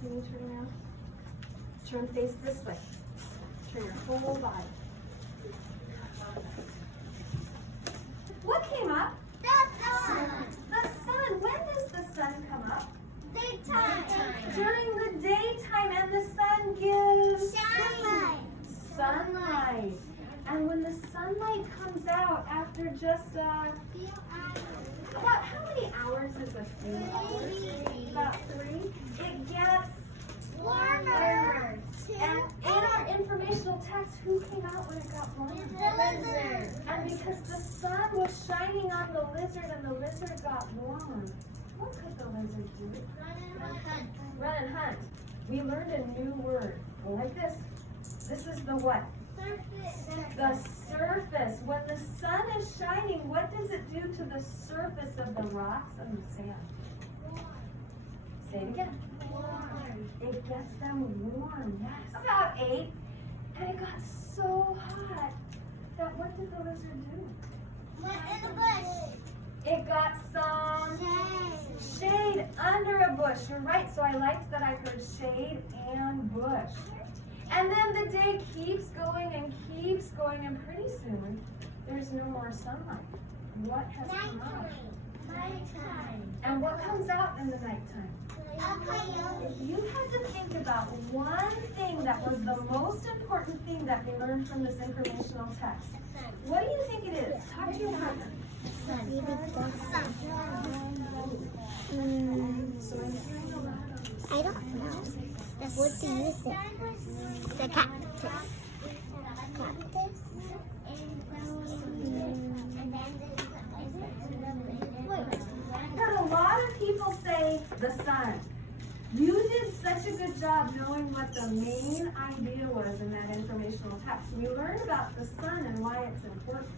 Can you turn around? Turn face this way. Turn your whole body. What came up? The sun. The sun. When does the sun come up? Daytime. During the daytime, and the sun gives Sunlight. sunlight. And when the sunlight comes out after just about how many hours is a few hours? About 3. It gets Warmer. And in our informational text, who came out when it got warmer? The lizard. And because the sun was shining on the lizard and the lizard got warm, what could the lizard do? Run and hunt. We learned a new word. Go like this. This is the what? The surface. When the sun is shining, what does it do to the surface of the rocks and the sand? Say it again. It gets them warm. Yes. About 8. And it got so hot that what did the lizard do? Went in the bush. It got some shade under a bush. You're right. So I liked that I heard shade and bush. And then the day keeps going, and pretty soon there's no more sunlight. What has come out? Nighttime. And what comes out in the nighttime? A coyote. If you had to think about one thing that was the most important thing that we learned from this informational text, what do you think it is? Talk to your partner. So I'm hearing a lot of these. I don't know. What do you think? The cactus. Cactus? Heard a lot of people say the sun. You did such a good job knowing what the main idea was in that informational text. We learned about the sun and why it's important.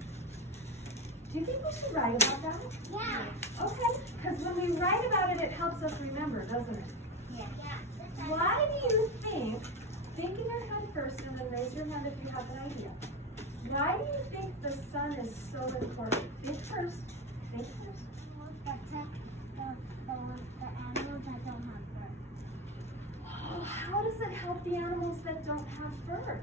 Do you think we should write about that? Yeah. Okay, because when we write about it, it helps us remember, doesn't it? Yeah. Why do you think in your head first and then raise your hand if you have an idea. Why do you think the sun is so important? Think first. Think first. Protect the animals that don't have fur. Oh, how does it help the animals that don't have fur?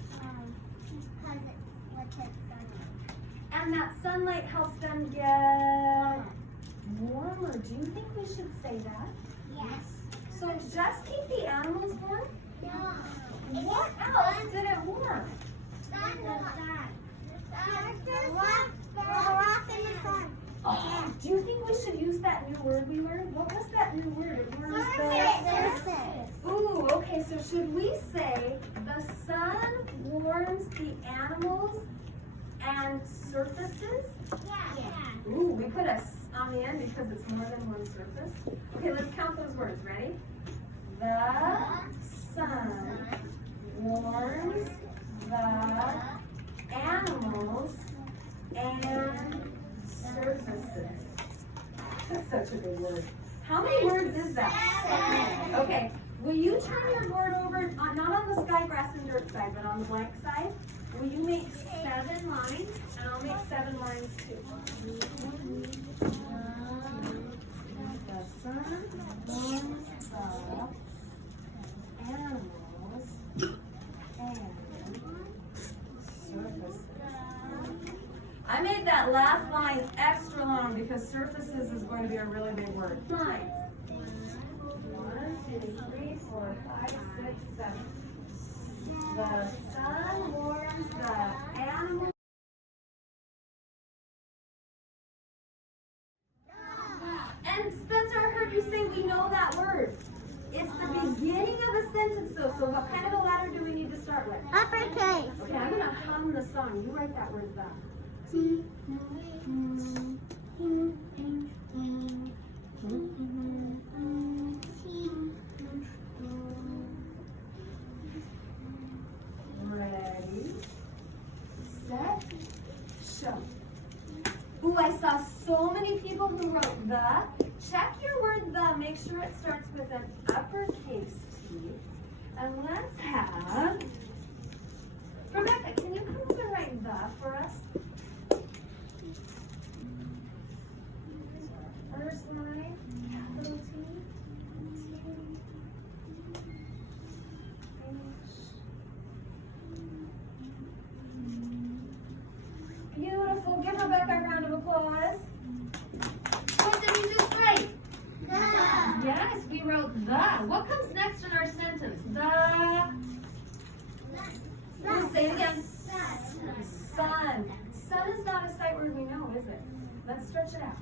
Because it's with its sunlight. And that sunlight helps them get warmer. Do you think we should say that? Yes. So just keep the animals warm? No. What else did it warm? The sun. The rock in the sun. Oh, do you think we should use that new word we learned? What was that new word? It was Surface. Ooh, okay, so should we say the sun warms the animals and surfaces? Yeah. Ooh, we put a s on the end because it's more than one surface. Okay, let's count those words. Ready? The sun warms the animals and surfaces. That's such a big word. How many words is that? Okay, will you turn your board over, not on the sky, grass, and dirt side, but on the blank side? Will you make 7 lines? And I'll make 7 lines too. The sun warms the animals and surfaces. I made that last line extra long because surfaces is going to be a really big word. Lines. 1, 2, 3, 4, 5, 6, 7. The sun warms the animals. And Spencer, I heard you say we know that word. It's the beginning of a sentence though, so what kind of a letter do we need to start with? Uppercase. Okay, I'm going to hum the song. You write that word down. Ready, set, show. Ooh, I saw so many people who wrote the. Check your word the. Make sure it starts with an uppercase T. And let's have Rebecca, can you come up and write the for us? First line, capital T. Let's stretch it out.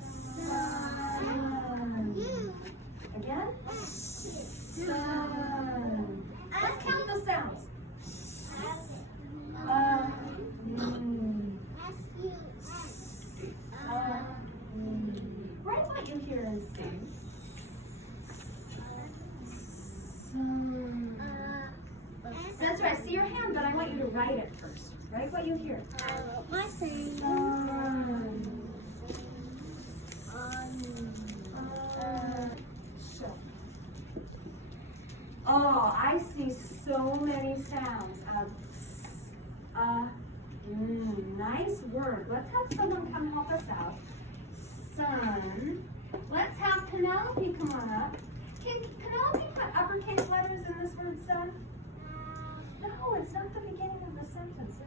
Sun. Again. Sun. Let's count the sounds. Write what you hear and sing. Sun. That's right. See your hand, but I want you to write it first. Write what you hear. Sun. Show. Oh, I see so many sounds of nice word. Let's have someone come help us out. Sun. Let's have Penelope come on up. Can Penelope put uppercase letters in this word sun? No, it's not the beginning of the sentence, is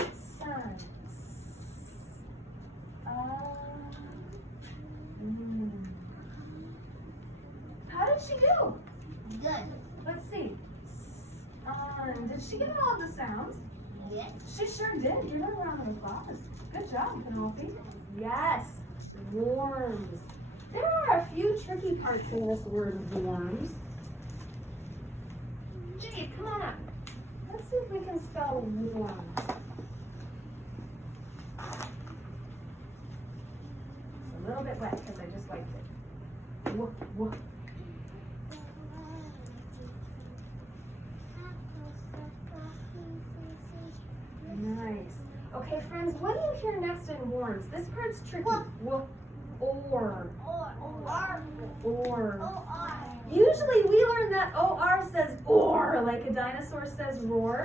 it? Sun. How did she do? Good. Let's see. Did she get all of the sounds? Yes. She sure did. Give her a round of applause. Good job, Penelope. Yes. Worms. There are a few tricky parts in this word, worms. Jade, come on up. Let's see if we can spell worms. It's a little bit wet because I just wiped it. Woof, woof. Nice. Okay, friends, what do you hear next in worms? This part's tricky. Woof. Or. Usually we learn that OR says or, like a dinosaur says roar.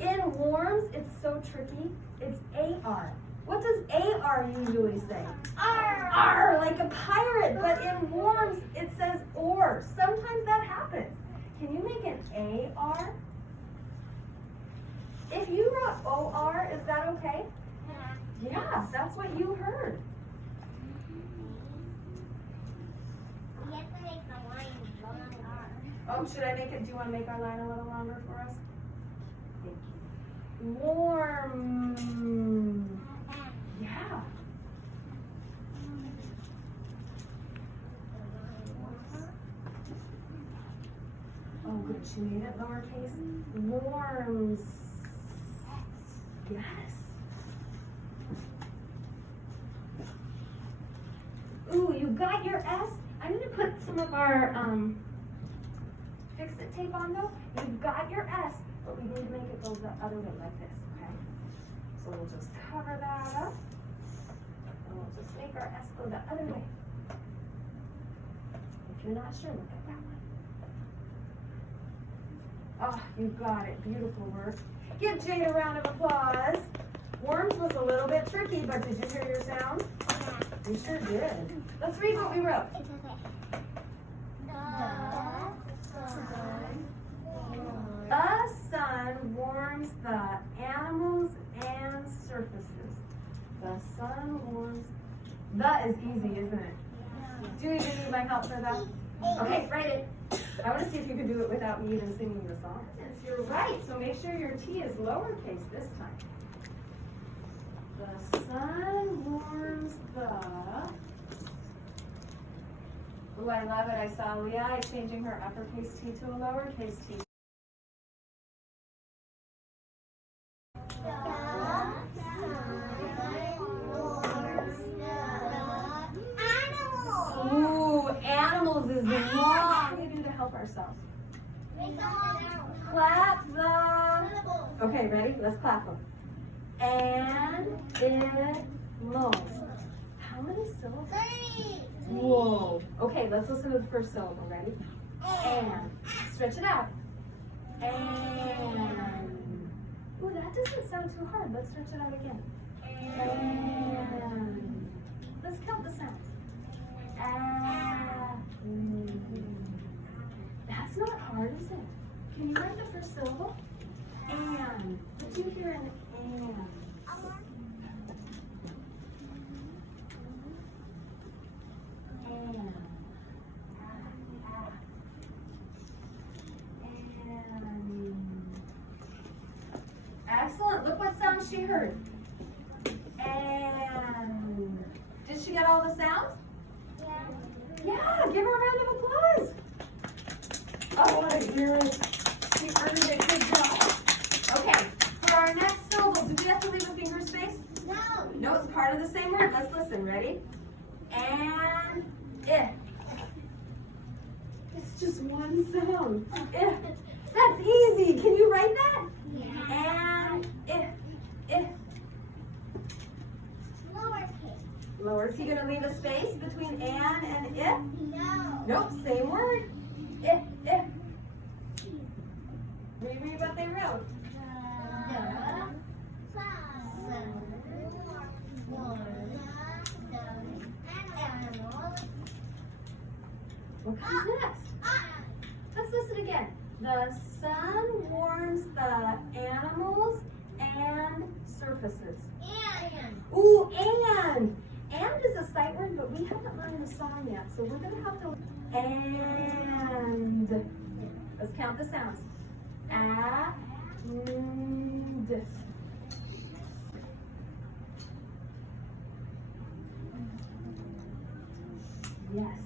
In worms, it's so tricky. It's AR. What does AR usually say? R, like a pirate. But in worms, it says or. Sometimes that happens. Can you make an AR? If you wrote OR, is that okay? Yeah, that's what you heard. You have to make the line longer. Oh, should I make it? Do you want to make our line a little longer for us? Thank you. Warm. Yeah. Oh, good. She made it lowercase. Worms. Yes. Ooh, you got your S? I need to put some of our fix-it tape on though. You've got your S, but we need to make it go the other way like this, okay? So we'll just cover that up. And we'll just make our S go the other way. If you're not sure, look at that one. Oh, you got it. Beautiful work. Give Jade a round of applause. Worms was a little bit tricky, but did you hear your sound? You sure did. Let's read what we wrote. It's okay. The sun warms the animals and surfaces. The sun warms. The is easy, isn't it? Do you even need my help for that? Okay, write it. I want to see if you can do it without me even singing the song. Yes, you're right. So make sure your T is lowercase this time. The sun warms the. Oh, I love it. I saw Leah changing her uppercase T to a lowercase T. Ooh, animals is long. What do we do to help ourselves? Clap the. Okay, ready? Let's clap them. And it mows. How many syllables? Whoa. Okay, let's listen to the first syllable. Ready? And. Stretch it out. And. Ooh, that doesn't sound too hard. Let's stretch it out again. And. Let's count the sounds. That's not hard, is it? Can you write the first syllable? And. What do you hear in and? Excellent. Look what sound she heard. And. Spirit. She earned it. Good job. Okay, for our next syllable, do we have to leave a finger space? No. No, it's part of the same word. Let's listen. Ready? And if. It's just one sound. If. That's easy. Can you write that? Yeah. And if. Lowercase. Lower. Is he going to leave a space between and if? No. Nope, same word. If. Reread what they wrote. What comes next? Let's listen again. The sun warms the animals and surfaces. Ooh, and. And is a sight word, but we haven't learned the song yet, so we're going to have to. And. Let's count the sounds. And. Yes.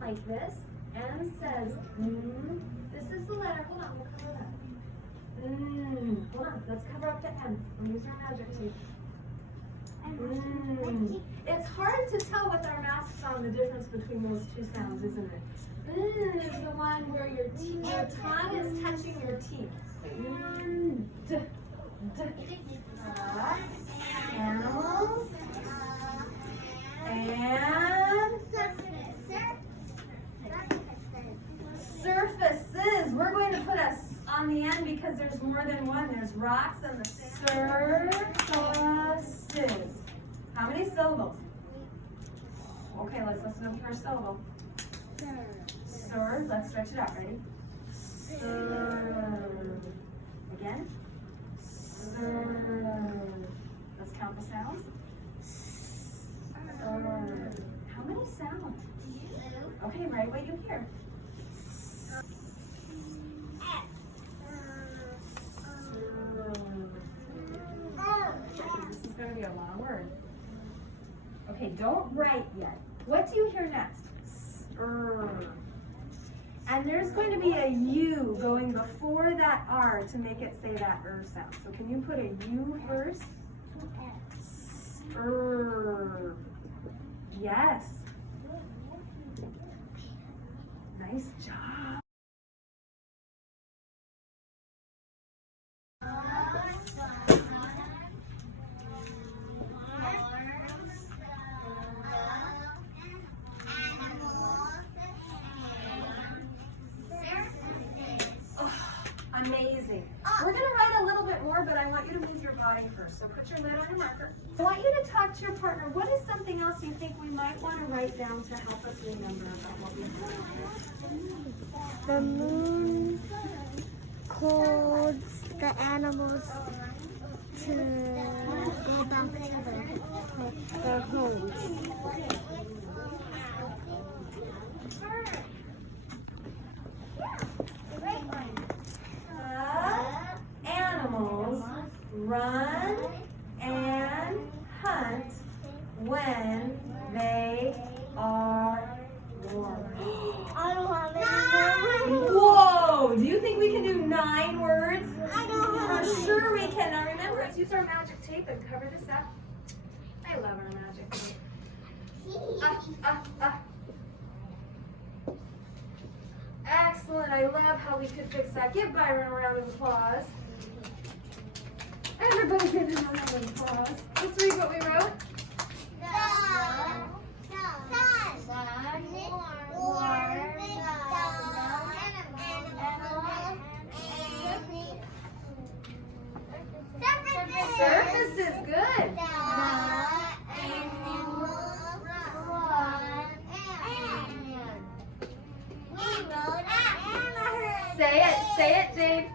Like this. And says, This is the letter. Hold on, we'll cover that. Hold on, let's cover up the M. We'll use our magic tape. It's hard to tell with our masks on the difference between those two sounds, isn't it? Is the one where your tongue is touching your teeth. Animals and surfaces. We're going to put us on the end because there's more than one. There's rocks and the surfaces. How many syllables? Okay, let's listen to the first syllable. Sir. Let's stretch it out. Ready? Sir. Again. Sir. Let's count the sounds. Sir. How many sounds? Okay, write what you hear. This is going to be a long word. Okay, don't write yet. What do you hear next? And there's going to be a U going before that R to make it say that sound. So can you put a U first? Yes. Nice job. Amazing. We're going to write a little bit more, but I want you to move your body first. So put your lid on your marker. I want you to talk to your partner. What is something else you think we might want to write down to help us remember about what we learned? The moon calls the animals to go back to their homes. Animals run and hunt when they are warm. I don't have any more. Whoa! Do you think we can do 9 words? I don't have For sure we can. Now remember, let's use our magic tape and cover this up. I love our magic tape. Excellent. I love how we could fix that. Give Byron a round of applause. Everybody give him a round of applause. Let's read what we wrote. Surface is good. Say it, Jade.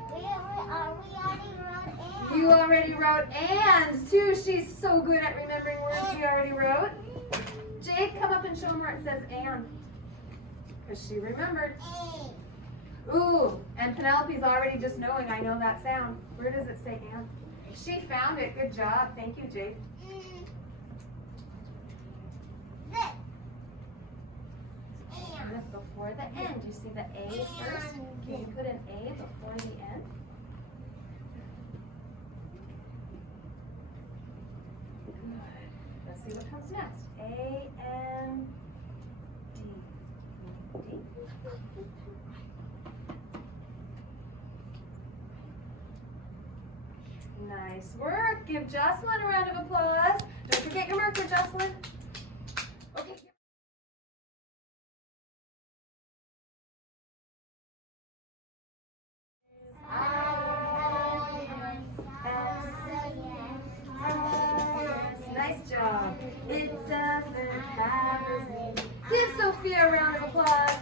You already wrote and too. She's so good at remembering words we already wrote. Jade, come up and show them where it says and. Because she remembered. Ooh, and Penelope's already just knowing I know that sound. Where does it say and? She found it. Good job. Thank you, Jade. N before the N. Do you see the A first? Can you put an A before the N? Good. Let's see what comes next. A, N, D. D. Nice work. Give Jocelyn a round of applause. Don't forget your marker, Jocelyn. Okay. Nice job. It doesn't have a Z. Give Sophia a round of applause.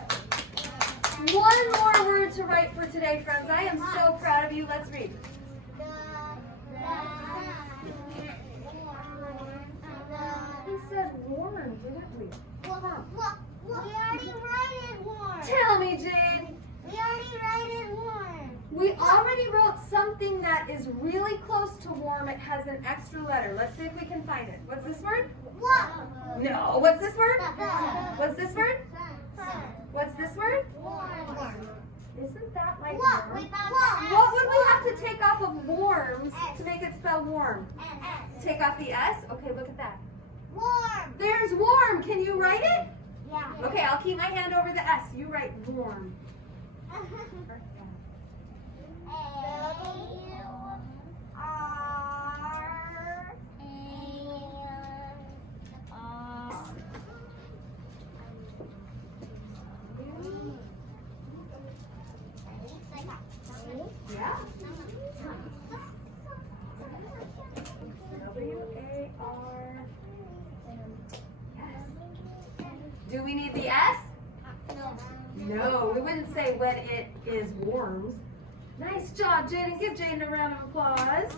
One more word to write for today, friends. I am so proud of you. Let's read. We said warm, didn't we? We already wrote warm. Tell me, Jane. We already wrote warm. We already wrote something that is really close to warm. It has an extra letter. Let's see if we can find it. What's this word? Warm. No. What's this word? Sun. What's this word? Sun. What's this word? Warm. Isn't that like What? warm? Without What would we have to take off of warms to make it spell warm? S. Take off the S? Okay, look at that. Warm. There's warm. Can you write it? Yeah. Okay, I'll keep my hand over the S. You write warm. Yeah. W-A-R. Do we need the S? No, we wouldn't say when it is warms. Nice job, Jaden. Give Jaden a round of applause.